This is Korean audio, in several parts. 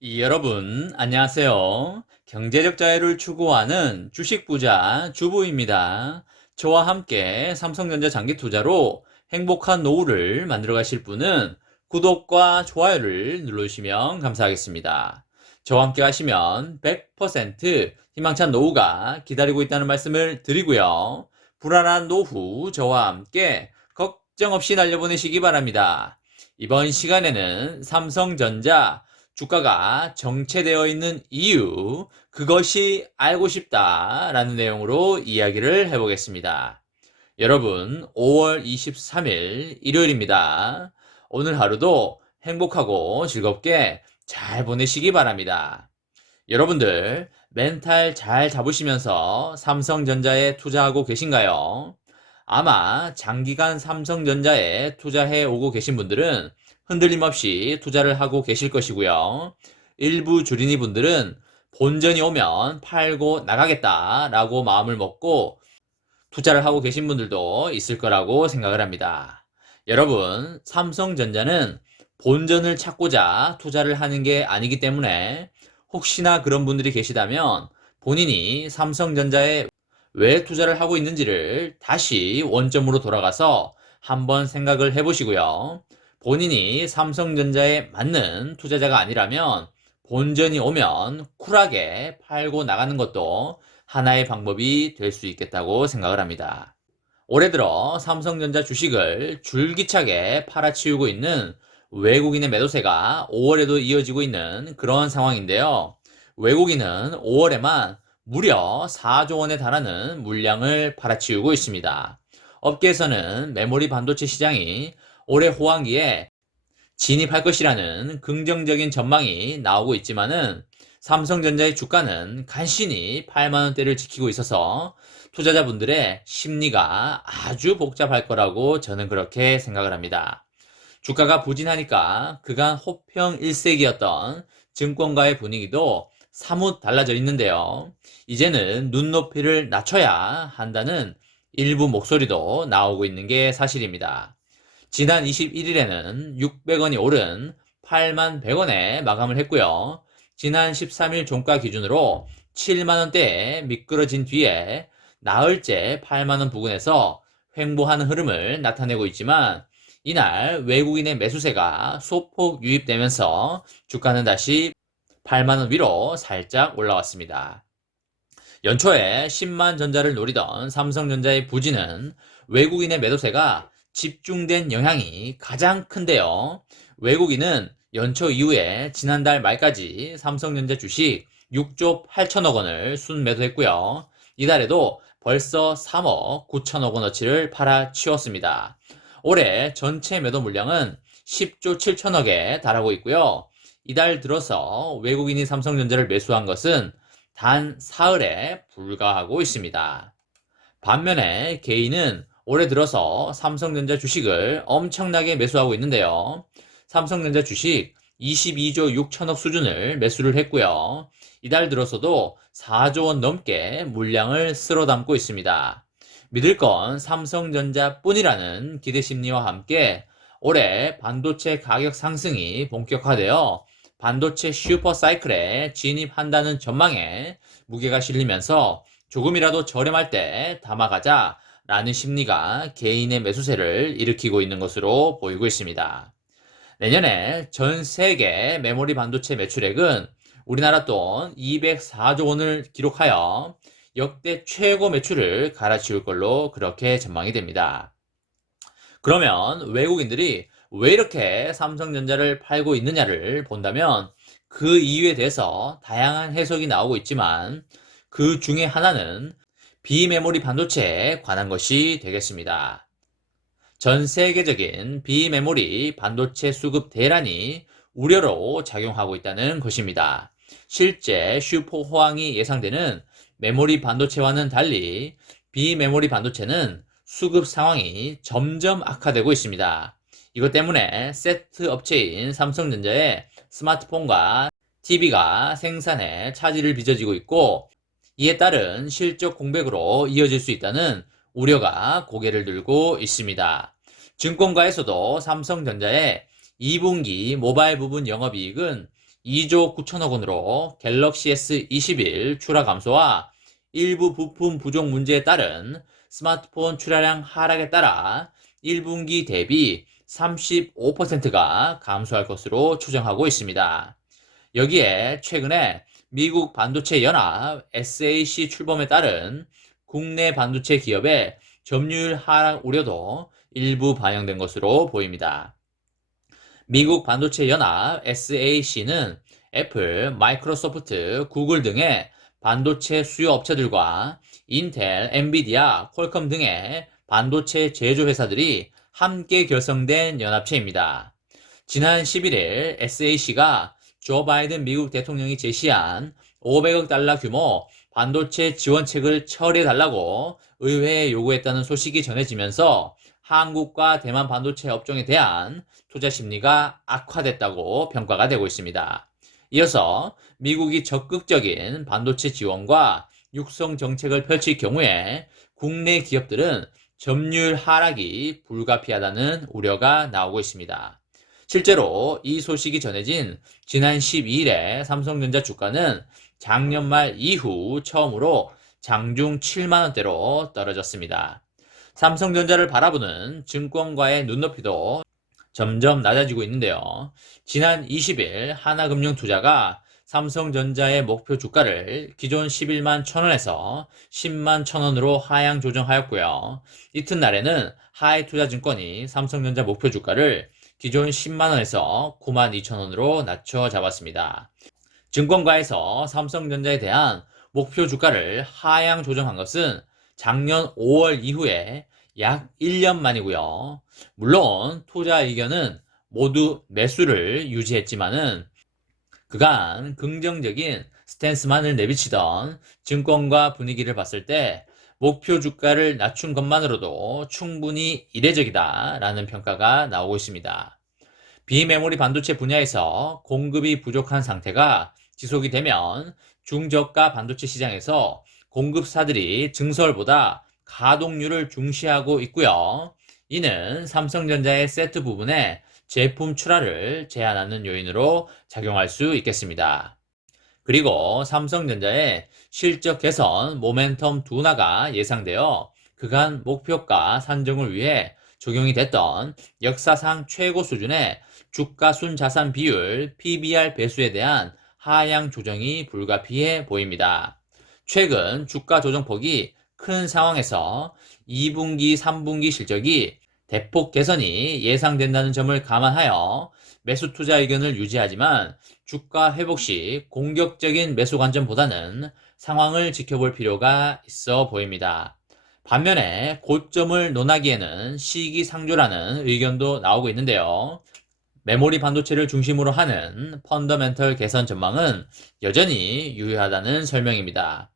여러분, 안녕하세요. 경제적 자유를 추구하는 주식 부자 주부입니다. 저와 함께 삼성전자 장기 투자로 행복한 노후를 만들어 가실 분은 구독과 좋아요를 눌러주시면 감사하겠습니다. 저와 함께 하시면 100% 희망찬 노후가 기다리고 있다는 말씀을 드리고요. 불안한 노후 저와 함께 걱정 없이 날려보내시기 바랍니다. 이번 시간에는 삼성전자 주가가 정체되어 있는 이유, 그것이 알고 싶다라는 내용으로 이야기를 해보겠습니다. 여러분, 5월 23일 일요일입니다. 오늘 하루도 행복하고 즐겁게 잘 보내시기 바랍니다. 여러분들, 멘탈 잘 잡으시면서 삼성전자에 투자하고 계신가요? 아마 장기간 삼성전자에 투자해 오고 계신 분들은 흔들림 없이 투자를 하고 계실 것이고요. 일부 주린이 분들은 본전이 오면 팔고 나가겠다라고 마음을 먹고 투자를 하고 계신 분들도 있을 거라고 생각을 합니다. 여러분, 삼성전자는 본전을 찾고자 투자를 하는 게 아니기 때문에 혹시나 그런 분들이 계시다면 본인이 삼성전자에 왜 투자를 하고 있는지를 다시 원점으로 돌아가서 한번 생각을 해보시고요. 본인이 삼성전자에 맞는 투자자가 아니라면 본전이 오면 쿨하게 팔고 나가는 것도 하나의 방법이 될 수 있겠다고 생각을 합니다. 올해 들어 삼성전자 주식을 줄기차게 팔아치우고 있는 외국인의 매도세가 5월에도 이어지고 있는 그런 상황인데요. 외국인은 5월에만 무려 4조 원에 달하는 물량을 팔아치우고 있습니다. 업계에서는 메모리 반도체 시장이 올해 호황기에 진입할 것이라는 긍정적인 전망이 나오고 있지만은 삼성전자의 주가는 간신히 8만원대를 지키고 있어서 투자자분들의 심리가 아주 복잡할 거라고 저는 그렇게 생각을 합니다. 주가가 부진하니까 그간 호평일색이었던 증권가의 분위기도 사뭇 달라져 있는데요. 이제는 눈높이를 낮춰야 한다는 일부 목소리도 나오고 있는 게 사실입니다. 지난 21일에는 600원이 오른 8만 100원에 마감을 했고요. 지난 13일 종가 기준으로 7만원대에 미끄러진 뒤에 나흘째 8만원 부근에서 횡보하는 흐름을 나타내고 있지만 이날 외국인의 매수세가 소폭 유입되면서 주가는 다시 8만원 위로 살짝 올라왔습니다. 연초에 10만 전자를 노리던 삼성전자의 부진은 외국인의 매도세가 집중된 영향이 가장 큰데요. 외국인은 연초 이후에 지난달 말까지 삼성전자 주식 6조 8천억 원을 순매도했고요. 이달에도 벌써 3억 9천억 원어치를 팔아치웠습니다. 올해 전체 매도 물량은 10조 7천억에 달하고 있고요. 이달 들어서 외국인이 삼성전자를 매수한 것은 단 사흘에 불과하고 있습니다. 반면에 개인은 올해 들어서 삼성전자 주식을 엄청나게 매수하고 있는데요. 삼성전자 주식 22조 6천억 수준을 매수를 했고요. 이달 들어서도 4조 원 넘게 물량을 쓸어 담고 있습니다. 믿을 건 삼성전자 뿐이라는 기대 심리와 함께 올해 반도체 가격 상승이 본격화되어 반도체 슈퍼 사이클에 진입한다는 전망에 무게가 실리면서 조금이라도 저렴할 때 담아가자 라는 심리가 개인의 매수세를 일으키고 있는 것으로 보이고 있습니다. 내년에 전 세계 메모리 반도체 매출액은 우리나라 돈 204조 원을 기록하여 역대 최고 매출을 갈아치울 걸로 그렇게 전망이 됩니다. 그러면 외국인들이 왜 이렇게 삼성전자를 팔고 있느냐를 본다면 그 이유에 대해서 다양한 해석이 나오고 있지만 그 중에 하나는 비메모리 반도체에 관한 것이 되겠습니다. 전 세계적인 비메모리 반도체 수급 대란이 우려로 작용하고 있다는 것입니다. 실제 슈퍼 호황이 예상되는 메모리 반도체와는 달리 비메모리 반도체는 수급 상황이 점점 악화되고 있습니다. 이것 때문에 세트 업체인 삼성전자의 스마트폰과 TV가 생산에 차질을 빚어지고 있고 이에 따른 실적 공백으로 이어질 수 있다는 우려가 고개를 들고 있습니다. 증권가에서도 삼성전자의 2분기 모바일 부분 영업이익은 2조 9천억 원으로 갤럭시 S21 출하 감소와 일부 부품 부족 문제에 따른 스마트폰 출하량 하락에 따라 1분기 대비 35%가 감소할 것으로 추정하고 있습니다. 여기에 최근에 미국 반도체 연합 SAC 출범에 따른 국내 반도체 기업의 점유율 하락 우려도 일부 반영된 것으로 보입니다. 미국 반도체 연합 SAC는 애플, 마이크로소프트, 구글 등의 반도체 수요 업체들과 인텔, 엔비디아, 퀄컴 등의 반도체 제조 회사들이 함께 결성된 연합체입니다. 지난 11일 SAC가 조 바이든 미국 대통령이 제시한 500억 달러 규모 반도체 지원책을 처리해달라고 의회에 요구했다는 소식이 전해지면서 한국과 대만 반도체 업종에 대한 투자 심리가 악화됐다고 평가가 되고 있습니다. 이어서 미국이 적극적인 반도체 지원과 육성 정책을 펼칠 경우에 국내 기업들은 점유율 하락이 불가피하다는 우려가 나오고 있습니다. 실제로 이 소식이 전해진 지난 12일에 삼성전자 주가는 작년 말 이후 처음으로 장중 7만원대로 떨어졌습니다. 삼성전자를 바라보는 증권가의 눈높이도 점점 낮아지고 있는데요. 지난 20일 하나금융투자가 삼성전자의 목표 주가를 기존 11만 1천원에서 10만 1천원으로 하향 조정하였고요. 이튿날에는 하이투자증권이 삼성전자 목표 주가를 기존 10만원에서 9만 2천원으로 낮춰 잡았습니다. 증권가에서 삼성전자에 대한 목표 주가를 하향 조정한 것은 작년 5월 이후에 약 1년 만이고요. 물론 투자 의견은 모두 매수를 유지했지만은 그간 긍정적인 스탠스만을 내비치던 증권가 분위기를 봤을 때 목표 주가를 낮춘 것만으로도 충분히 이례적이다라는 평가가 나오고 있습니다. 비메모리 반도체 분야에서 공급이 부족한 상태가 지속이 되면 중저가 반도체 시장에서 공급사들이 증설보다 가동률을 중시하고 있고요. 이는 삼성전자의 세트 부분에 제품 출하를 제한하는 요인으로 작용할 수 있겠습니다. 그리고 삼성전자의 실적 개선 모멘텀 둔화가 예상되어 그간 목표가 산정을 위해 적용이 됐던 역사상 최고 수준의 주가 순자산 비율 PBR 배수에 대한 하향 조정이 불가피해 보입니다. 최근 주가 조정폭이 큰 상황에서 2분기, 3분기 실적이 대폭 개선이 예상된다는 점을 감안하여 매수 투자 의견을 유지하지만 주가 회복 시 공격적인 매수 관점보다는 상황을 지켜볼 필요가 있어 보입니다. 반면에 고점을 논하기에는 시기상조라는 의견도 나오고 있는데요. 메모리 반도체를 중심으로 하는 펀더멘털 개선 전망은 여전히 유효하다는 설명입니다.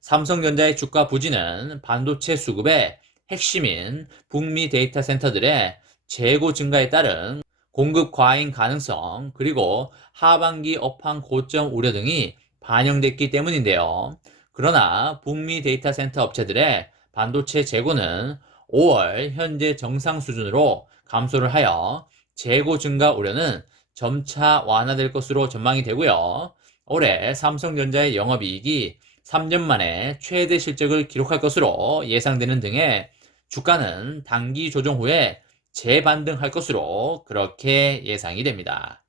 삼성전자의 주가 부진은 반도체 수급의 핵심인 북미 데이터 센터들의 재고 증가에 따른 공급 과잉 가능성 그리고 하반기 업황 고점 우려 등이 반영됐기 때문인데요. 그러나 북미 데이터 센터 업체들의 반도체 재고는 5월 현재 정상 수준으로 감소를 하여 재고 증가 우려는 점차 완화될 것으로 전망이 되고요. 올해 삼성전자의 영업이익이 3년 만에 최대 실적을 기록할 것으로 예상되는 등의 주가는 단기 조정 후에 재반등할 것으로 그렇게 예상이 됩니다.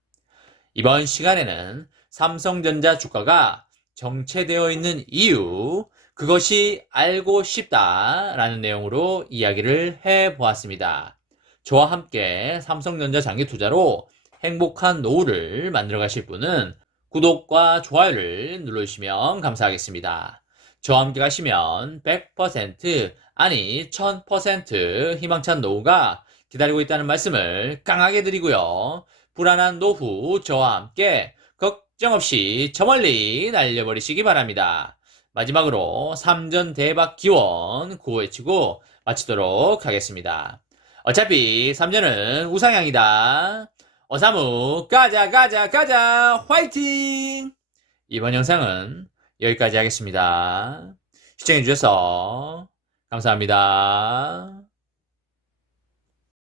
이번 시간에는 삼성전자 주가가 정체되어 있는 이유, 그것이 알고 싶다라는 내용으로 이야기를 해보았습니다. 저와 함께 삼성전자 장기 투자로 행복한 노후를 만들어 가실 분은 구독과 좋아요를 눌러주시면 감사하겠습니다. 저와 함께 가시면 100% 아니 1000% 희망찬 노후가 기다리고 있다는 말씀을 강하게 드리고요. 불안한 노후 저와 함께 걱정 없이 저 멀리 날려버리시기 바랍니다. 마지막으로 3전 대박 기원 구호외치고 마치도록 하겠습니다. 어차피 3전은 우상향이다. 어사무 가자 가자 가자 화이팅! 이번 영상은 여기까지 하겠습니다. 시청해주셔서 감사합니다.